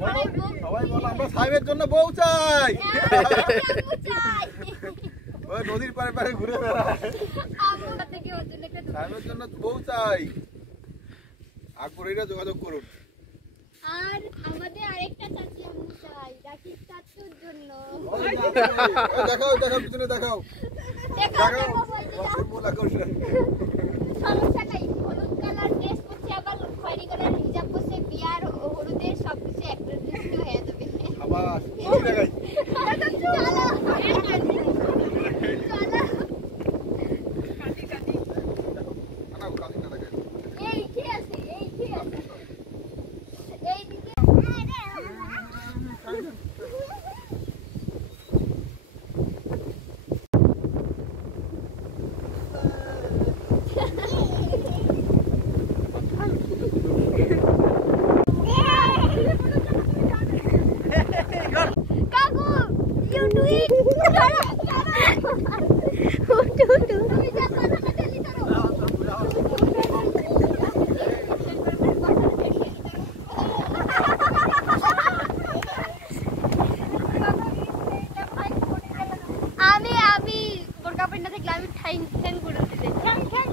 সবাই বল আমরা সাহেবের জন্য বউ চাই। ওই নদীর পাড়ে পাড়ে ঘুরে বেড়ায়, সাহেবের জন্য বউ চাই। আকবরীরা যোগাযোগ করুন। আর আমাদের আরেকটা চাচি আম্মু চাই রাকিব চাচুর জন্য। দেখাও দেখাও পিছনে দেখাও দেখাও সমস্যা নাই, হলুদ কালার ড্রেস পরছে আবার খয়েরি কালার হিজাব পরছে, বিয়ার হলুদের সবকিছু একটা ড্রেসে হয়ে যাবে। আবার এই দেখাই চলো এই কি আছে এই কি আছে এই দিকে কাকু ইউ ডু ইট তুমি যা কথাটা টেলি করো। আমি বোরকা পেন্না থেকে আমি ঠ্যাং ঠ্যাং করে দিতে ঠ্যাং ঠ্যাং